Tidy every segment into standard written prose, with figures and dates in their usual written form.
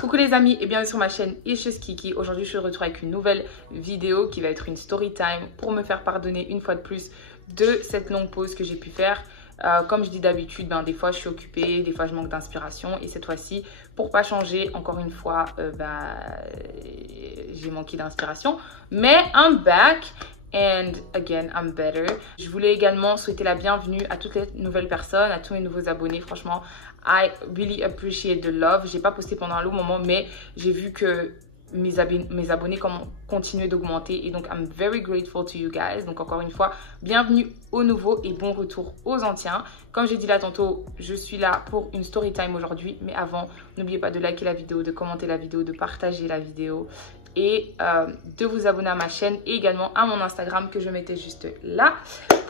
Coucou les amis et bienvenue sur ma chaîne It's Just Kiki. Aujourd'hui je suis de retour avec une nouvelle vidéo qui va être une story time pour me faire pardonner une fois de plus de cette longue pause que j'ai pu faire. Comme je dis d'habitude, des fois je suis occupée, des fois je manque d'inspiration et cette fois-ci, pour pas changer, encore une fois, j'ai manqué d'inspiration. Mais I'm back and again I'm better. Je voulais également souhaiter la bienvenue à toutes les nouvelles personnes, à tous mes nouveaux abonnés. Franchement, I really appreciate the love. J'ai pas posté pendant un long moment, mais j'ai vu que mes abonnés continuaient d'augmenter et donc I'm very grateful to you guys. Donc encore une fois, bienvenue aux nouveaux et bon retour aux anciens. Comme j'ai dit là tantôt, je suis là pour une story time aujourd'hui, mais avant, n'oubliez pas de liker la vidéo, de commenter la vidéo, de partager la vidéo et de vous abonner à ma chaîne et également à mon Instagram que je mettais juste là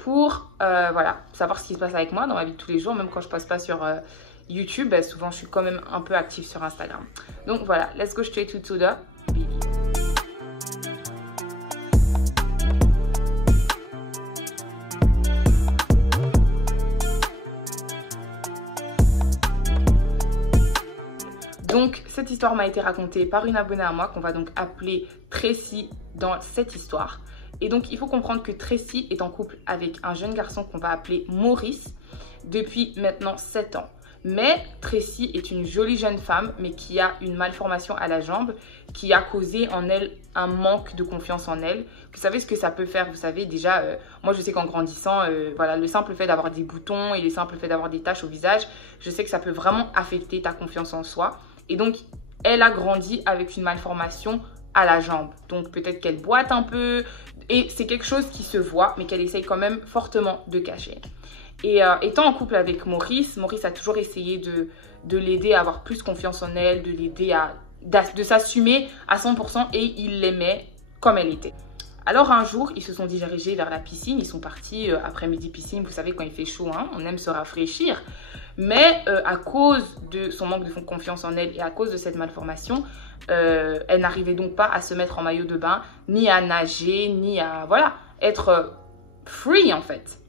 pour voilà, savoir ce qui se passe avec moi dans ma vie de tous les jours, même quand je passe pas sur YouTube, souvent je suis quand même un peu active sur Instagram. Donc voilà, let's go straight to the video. Donc cette histoire m'a été racontée par une abonnée à moi qu'on va donc appeler Tracy dans cette histoire. Et donc il faut comprendre que Tracy est en couple avec un jeune garçon qu'on va appeler Maurice depuis maintenant 7 ans. Mais Tracy est une jolie jeune femme, mais qui a une malformation à la jambe, qui a causé en elle un manque de confiance en elle. Vous savez ce que ça peut faire, vous savez déjà, moi je sais qu'en grandissant, voilà, le simple fait d'avoir des boutons et le simple fait d'avoir des taches au visage, je sais que ça peut vraiment affecter ta confiance en soi. Et donc, elle a grandi avec une malformation à la jambe. Donc peut-être qu'elle boite un peu, et c'est quelque chose qui se voit, mais qu'elle essaye quand même fortement de cacher. Et étant en couple avec Maurice a toujours essayé de l'aider à avoir plus confiance en elle, de l'aider de s'assumer à 100% et il l'aimait comme elle était. Alors un jour, ils se sont dirigés vers la piscine, ils sont partis après-midi piscine, vous savez quand il fait chaud, hein, on aime se rafraîchir. Mais à cause de son manque de confiance en elle et à cause de cette malformation, elle n'arrivait donc pas à se mettre en maillot de bain, ni à nager, ni à voilà, être free en fait.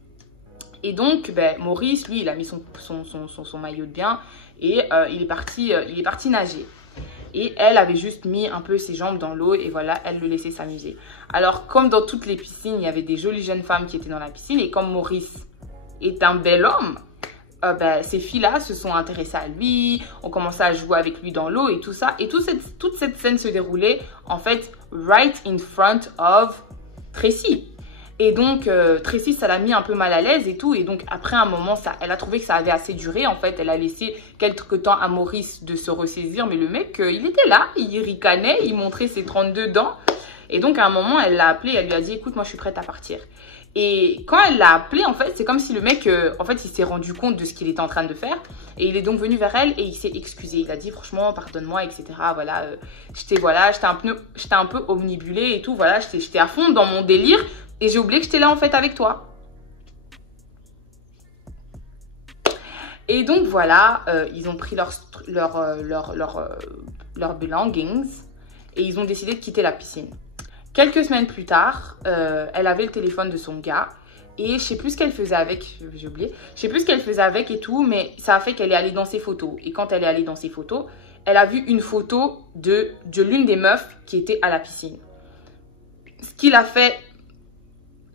Et donc, Maurice, lui, il a mis son maillot de bain et il est parti nager. Et elle avait juste mis un peu ses jambes dans l'eau et voilà, elle le laissait s'amuser. Alors, comme dans toutes les piscines, il y avait des jolies jeunes femmes qui étaient dans la piscine. Et comme Maurice est un bel homme, ces filles-là se sont intéressées à lui, ont commencé à jouer avec lui dans l'eau et tout ça. Et toute cette scène se déroulait, en fait, right in front of Tracy. Et donc, Tracy, ça l'a mis un peu mal à l'aise et tout. Et donc, après un moment, elle a trouvé que ça avait assez duré. En fait, elle a laissé quelques temps à Maurice de se ressaisir. Mais le mec, il était là, il ricanait, il montrait ses 32 dents. Et donc, à un moment, elle l'a appelé, elle lui a dit, écoute, moi, je suis prête à partir. Et quand elle l'a appelé, en fait, c'est comme si le mec, en fait, il s'est rendu compte de ce qu'il était en train de faire. Et il est donc venu vers elle et il s'est excusé. Il a dit, franchement, pardonne-moi, etc. Voilà, j'étais un peu omnibulée et tout. Voilà, j'étais à fond dans mon délire. Et j'ai oublié que j'étais là en fait avec toi. Et donc voilà, ils ont pris leurs belongings et ils ont décidé de quitter la piscine. Quelques semaines plus tard, elle avait le téléphone de son gars et je sais plus ce qu'elle faisait avec, j'ai oublié. Je sais plus ce qu'elle faisait avec et tout, mais ça a fait qu'elle est allée dans ses photos. Et quand elle est allée dans ses photos, elle a vu une photo de l'une des meufs qui était à la piscine. Ce qu'il a fait...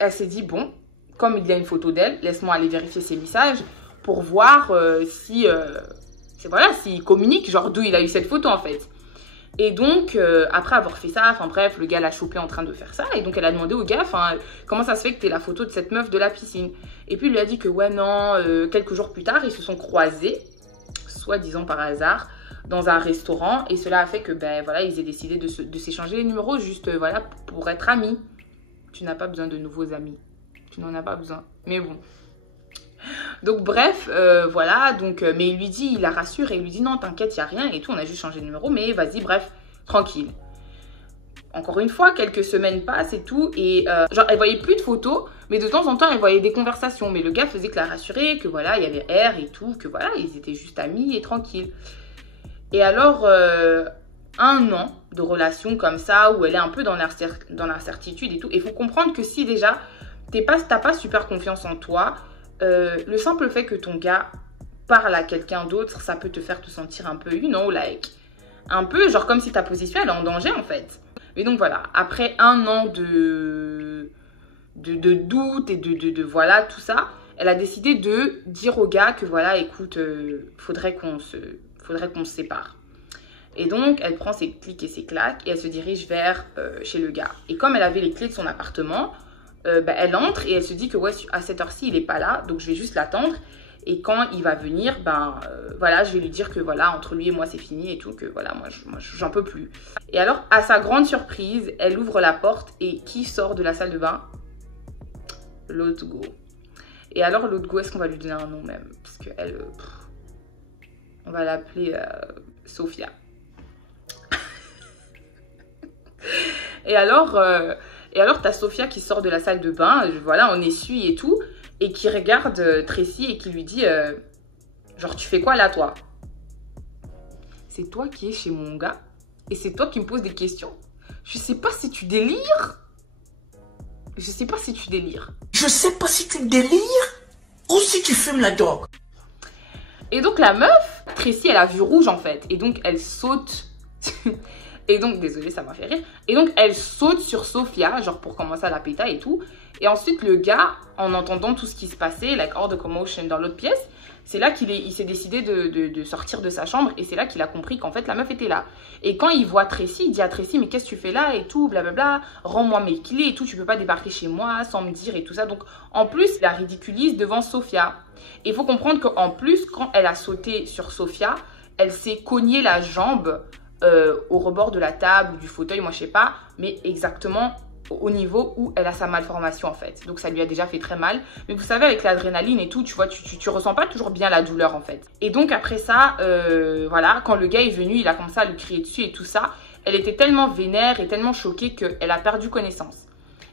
Elle s'est dit, bon, comme il y a une photo d'elle, laisse-moi aller vérifier ses messages pour voir s'il communique, genre d'où il a eu cette photo en fait. Et donc, après avoir fait ça, enfin bref, le gars l'a chopé en train de faire ça. Et donc, elle a demandé au gars, comment ça se fait que t'aies la photo de cette meuf de la piscine. Et puis, il lui a dit que ouais, non, quelques jours plus tard, ils se sont croisés, soi-disant par hasard, dans un restaurant. Et cela a fait que, voilà, ils aient décidé de s'échanger les numéros juste, voilà, pour être amis. Tu n'as pas besoin de nouveaux amis. Tu n'en as pas besoin. Mais bon. Donc bref, voilà. Donc, mais il lui dit, il la rassure et il lui dit non, t'inquiète, il n'y a rien et tout. On a juste changé de numéro, mais vas-y, bref, tranquille. Encore une fois, quelques semaines passent et tout. Et genre, elle voyait plus de photos, mais de temps en temps, elle voyait des conversations. Mais le gars faisait que la rassurer, que voilà, il y avait air et tout, que voilà, ils étaient juste amis et tranquilles. Et alors... un an de relation comme ça où elle est un peu dans l'incertitude et tout. Et il faut comprendre que si déjà t'as pas super confiance en toi, le simple fait que ton gars parle à quelqu'un d'autre, ça peut te faire te sentir un peu, you know, like Un peu, genre comme si ta position, elle est en danger, en fait. Mais donc, voilà. Après 1 an de doute et voilà, tout ça, elle a décidé de dire au gars que, voilà, écoute, faudrait qu'on se sépare. Et donc, elle prend ses clics et ses claques et elle se dirige vers chez le gars. Et comme elle avait les clés de son appartement, elle entre et elle se dit que, ouais, à cette heure-ci, il n'est pas là, donc je vais juste l'attendre. Et quand il va venir, voilà, je vais lui dire que voilà, entre lui et moi, c'est fini et tout, que voilà, moi, j'en peux plus. Et alors, à sa grande surprise, elle ouvre la porte et qui sort de la salle de bain? L'autre go. Et alors, l'autre go, est-ce qu'on va lui donner un nom même? Parce qu'elle, on va l'appeler Sophia. Et alors, t'as Sophia qui sort de la salle de bain, voilà, on essuie et tout. Et qui regarde Tracy et qui lui dit genre, tu fais quoi là, toi? C'est toi qui es chez mon gars et c'est toi qui me poses des questions. Je sais pas si tu délires. Je sais pas si tu délires. Je sais pas si tu délires ou si tu fumes la drogue. Et donc la meuf, Tracy, elle a vu rouge en fait. Et donc elle saute. Et donc, désolée, ça m'a fait rire. Et donc, elle saute sur Sophia, genre pour commencer à la péta et tout. Et ensuite, le gars, en entendant tout ce qui se passait, like all the commotion dans l'autre pièce, c'est là qu'il s'est décidé de sortir de sa chambre. Et c'est là qu'il a compris qu'en fait, la meuf était là. Et quand il voit Tracy, il dit à Tracy, mais qu'est-ce que tu fais là et tout, blablabla, rends-moi mes clés et tout, tu peux pas débarquer chez moi sans me dire et tout ça. Donc, en plus, il la ridiculise devant Sophia. Et il faut comprendre qu'en plus, quand elle a sauté sur Sophia, elle s'est cognée la jambe au rebord de la table ou du fauteuil, moi je sais pas, mais exactement au niveau où elle a sa malformation en fait. Donc ça lui a déjà fait très mal. Mais vous savez, avec l'adrénaline et tout, tu vois, tu ressens pas toujours bien la douleur en fait. Et donc après ça, voilà, quand le gars est venu, il a commencé à lui crier dessus et tout ça. Elle était tellement vénère et tellement choquée qu'elle a perdu connaissance.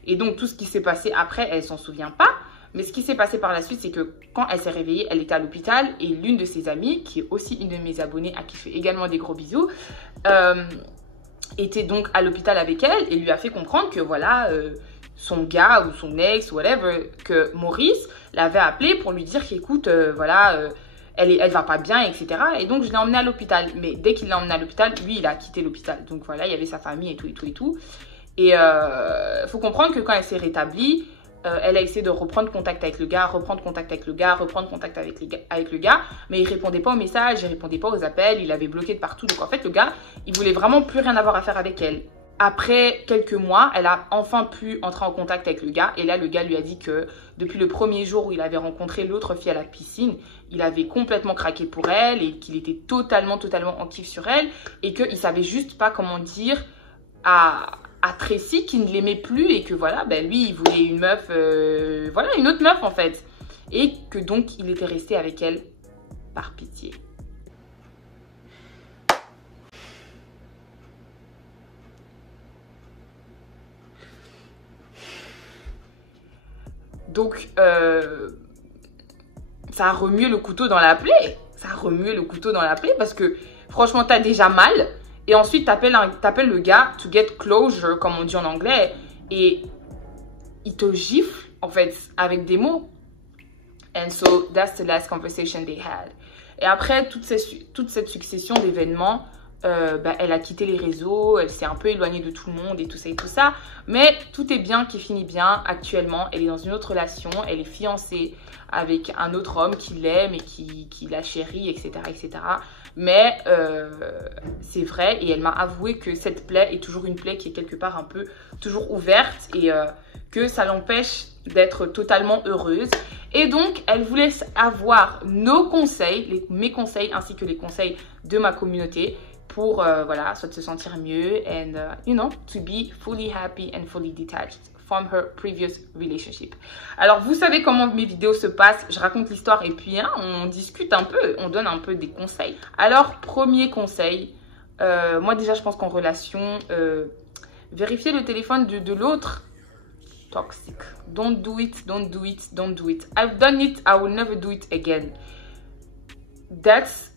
Et donc tout ce qui s'est passé après, elle s'en souvient pas. Mais ce qui s'est passé par la suite, c'est que quand elle s'est réveillée, elle était à l'hôpital et l'une de ses amies, qui est aussi une de mes abonnées, à qui je fais également des gros bisous, était donc à l'hôpital avec elle et lui a fait comprendre que voilà, son gars ou son ex, whatever, que Maurice l'avait appelé pour lui dire qu'écoute, voilà, elle va pas bien, etc. Et donc je l'ai emmenée à l'hôpital. Mais dès qu'il l'a emmenée à l'hôpital, lui, il a quitté l'hôpital. Donc voilà, il y avait sa famille et tout et tout et tout. Et faut comprendre que quand elle s'est rétablie, elle a essayé de reprendre contact avec le gars, reprendre contact avec le gars, avec le gars, mais il répondait pas aux messages, il répondait pas aux appels, il avait bloqué de partout. Donc en fait, le gars, il voulait vraiment plus rien avoir à faire avec elle. Après quelques mois, elle a enfin pu entrer en contact avec le gars. Et là, le gars lui a dit que depuis le premier jour où il avait rencontré l'autre fille à la piscine, il avait complètement craqué pour elle et qu'il était totalement en kiff sur elle. Et qu'il savait juste pas comment dire à Tracy qui ne l'aimait plus et que voilà, ben lui, il voulait une meuf, voilà, une autre meuf en fait. Et que donc, il était resté avec elle par pitié. Donc, ça a remué le couteau dans la plaie. Ça a remué le couteau dans la plaie parce que franchement, t'as déjà mal. Et ensuite, t'appelles le gars to get closure, comme on dit en anglais. Et il te gifle, en fait, avec des mots. And so, that's the last conversation they had. Et après, toute cette succession d'événements, elle a quitté les réseaux, elle s'est un peu éloignée de tout le monde et tout ça et tout ça. Mais tout est bien qui finit bien. Actuellement, elle est dans une autre relation, elle est fiancée avec un autre homme qui l'aime et qui la chérit, etc. etc. Mais c'est vrai et elle m'a avoué que cette plaie est toujours une plaie qui est quelque part un peu toujours ouverte et que ça l'empêche d'être totalement heureuse. Et donc, elle voulait avoir nos conseils, mes conseils ainsi que les conseils de ma communauté pour, voilà, soit se sentir mieux and, you know, to be fully happy and fully detached from her previous relationship. Alors, vous savez comment mes vidéos se passent. Je raconte l'histoire et puis, hein, on discute un peu, on donne un peu des conseils. Alors, premier conseil, moi déjà, je pense qu'en relation, vérifier le téléphone de l'autre. Toxic. Don't do it, don't do it, don't do it. I've done it, I will never do it again. That's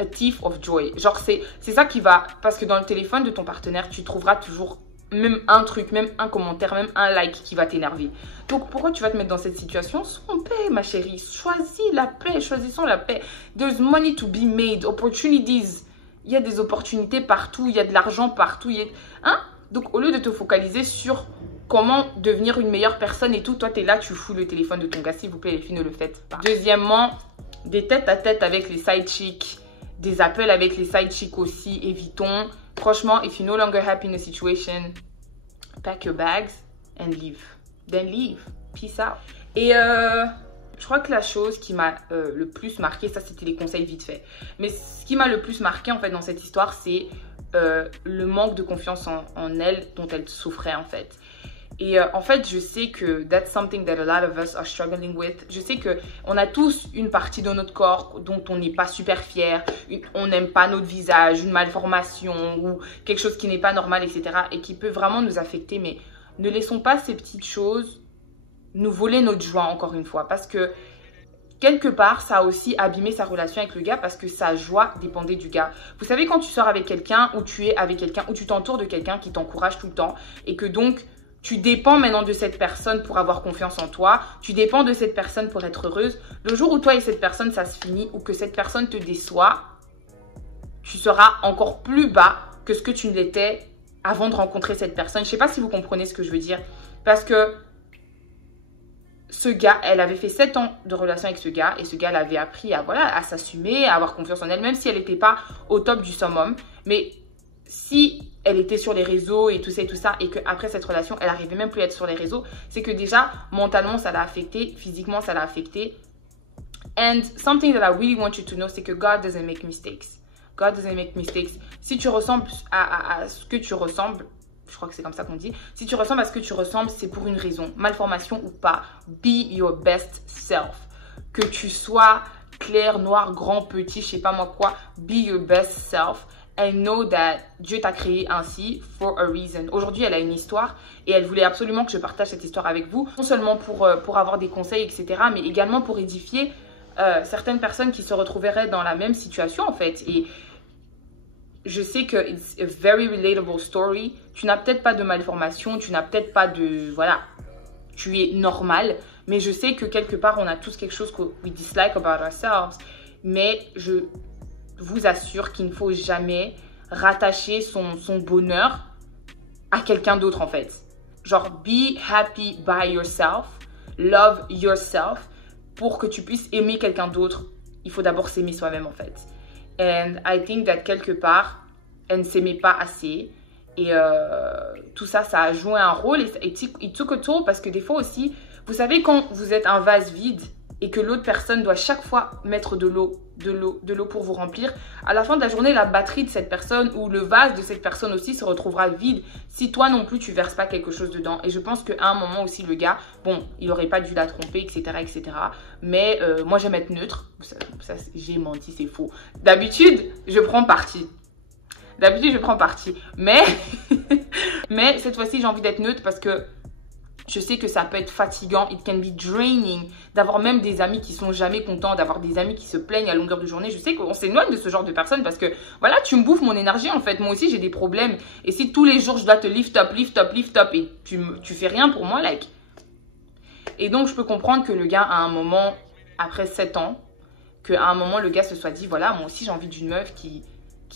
a thief of joy. Genre, c'est ça qui va... Parce que dans le téléphone de ton partenaire, tu trouveras toujours même un truc, même un commentaire, même un like qui va t'énerver. Donc, pourquoi tu vas te mettre dans cette situation? Sois en paix, ma chérie. Choisis la paix, choisissons la paix. There's money to be made, opportunities. il y a des opportunités partout, il y a de l'argent partout. Hein? Donc, au lieu de te focaliser sur comment devenir une meilleure personne et tout, toi, tu es là, tu fous le téléphone de ton gars. S'il vous plaît, les filles, ne le faites pas. Deuxièmement, des tête-à-tête avec les side chicks, des appels avec les side chicks aussi, évitons. Franchement, if you're no longer happy in a situation, pack your bags and leave. Then leave. Peace out. Et je crois que la chose qui m'a le plus marqué, ça c'était les conseils vite fait. Mais ce qui m'a le plus marqué en fait dans cette histoire, c'est le manque de confiance en elle dont elle souffrait en fait. Et en fait, je sais que that's something that a lot of us are struggling with. Je sais qu'on a tous une partie de notre corps dont on n'est pas super fier, on n'aime pas notre visage, une malformation ou quelque chose qui n'est pas normal, etc. et qui peut vraiment nous affecter. Mais ne laissons pas ces petites choses nous voler notre joie encore une fois. Parce que quelque part, ça a aussi abîmé sa relation avec le gars parce que sa joie dépendait du gars. Vous savez, quand tu sors avec quelqu'un ou tu es avec quelqu'un ou tu t'entoures de quelqu'un qui t'encourage tout le temps et que donc tu dépends maintenant de cette personne pour avoir confiance en toi. Tu dépends de cette personne pour être heureuse. Le jour où toi et cette personne, ça se finit ou que cette personne te déçoit, tu seras encore plus bas que ce que tu ne l'étais avant de rencontrer cette personne. Je ne sais pas si vous comprenez ce que je veux dire. Parce que ce gars, elle avait fait 7 ans de relation avec ce gars et ce gars l'avait appris à s'assumer, à avoir confiance en elle, même si elle n'était pas au top du summum. Mais si elle était sur les réseaux et tout ça, et qu'après cette relation, elle n'arrivait même plus à être sur les réseaux, c'est que déjà, mentalement, ça l'a affecté, physiquement, ça l'a affecté. And something that I really want you to know, c'est que God doesn't make mistakes. God doesn't make mistakes. Si tu ressembles à ce que tu ressembles, je crois que c'est comme ça qu'on dit, si tu ressembles à ce que tu ressembles, c'est pour une raison, malformation ou pas. Be your best self. Que tu sois clair, noir, grand, petit, je sais pas moi quoi, be your best self. And know that Dieu t'a créé ainsi for a reason. Aujourd'hui, elle a une histoire et elle voulait absolument que je partage cette histoire avec vous. Non seulement pour avoir des conseils, etc. mais également pour édifier certaines personnes qui se retrouveraient dans la même situation en fait. Et je sais que it's a very relatable story. Tu n'as peut-être pas de malformation, tu n'as peut-être pas de... Voilà, tu es normal. Mais je sais que quelque part, on a tous quelque chose que we dislike about ourselves. Mais je vous assure qu'il ne faut jamais rattacher son bonheur à quelqu'un d'autre en fait. Genre, be happy by yourself, love yourself. Pour que tu puisses aimer quelqu'un d'autre, il faut d'abord s'aimer soi-même en fait. And I think that quelque part, elle ne s'aimait pas assez. Et tout ça, ça a joué un rôle. Et it took a toll parce que des fois aussi, vous savez quand vous êtes un vase vide et que l'autre personne doit chaque fois mettre de l'eau pour vous remplir, à la fin de la journée, la batterie de cette personne ou le vase de cette personne aussi se retrouvera vide si toi non plus tu verses pas quelque chose dedans. Et je pense qu'à un moment aussi, le gars, bon, il aurait pas dû la tromper, etc. etc. Mais moi, j'aime être neutre. Ça, j'ai menti, c'est faux. D'habitude, je prends parti. Mais, mais cette fois-ci, j'ai envie d'être neutre parce que je sais que ça peut être fatigant, it can be draining, d'avoir même des amis qui sont jamais contents, d'avoir des amis qui se plaignent à longueur de journée. Je sais qu'on s'éloigne de ce genre de personnes parce que, voilà, tu me bouffes mon énergie en fait. Moi aussi, j'ai des problèmes. Et si tous les jours, je dois te lift up et tu fais rien pour moi, like. Et donc, je peux comprendre que le gars, à un moment, après 7 ans, qu'à un moment, le gars se soit dit, voilà, moi aussi, j'ai envie d'une meuf qui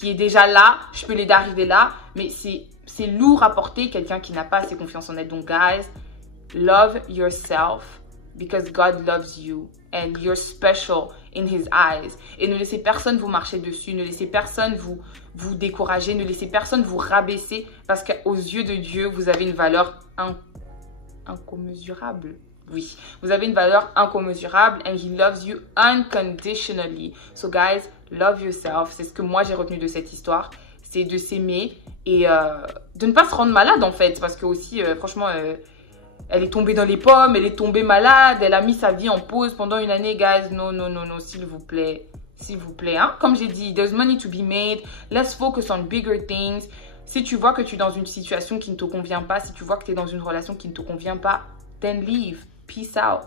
est déjà là, je peux l'aider à arriver là. Mais c'est lourd à porter quelqu'un qui n'a pas assez confiance en elle. Donc, guys, love yourself because God loves you and you're special in His eyes. Et ne laissez personne vous marcher dessus, ne laissez personne vous décourager, ne laissez personne vous rabaisser parce qu'aux yeux de Dieu, vous avez une valeur incommensurable. Oui, vous avez une valeur incommensurable and He loves you unconditionally. So guys, love yourself. C'est ce que moi j'ai retenu de cette histoire. C'est de s'aimer et de ne pas se rendre malade en fait. Parce que aussi, franchement... elle est tombée dans les pommes, elle est tombée malade, elle a mis sa vie en pause pendant une année, guys. Non, s'il vous plaît. S'il vous plaît, hein. Comme j'ai dit, there's money to be made. Let's focus on bigger things. Si tu vois que tu es dans une situation qui ne te convient pas, si tu vois que tu es dans une relation qui ne te convient pas, then leave. Peace out.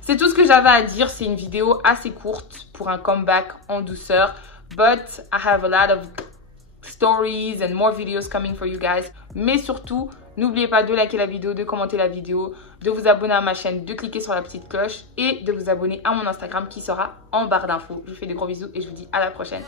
C'est tout ce que j'avais à dire. C'est une vidéo assez courte pour un comeback en douceur. But I have a lot of stories and more videos coming for you guys. Mais surtout, n'oubliez pas de liker la vidéo, de commenter la vidéo, de vous abonner à ma chaîne, de cliquer sur la petite cloche et de vous abonner à mon Instagram qui sera en barre d'infos. Je vous fais des gros bisous et je vous dis à la prochaine.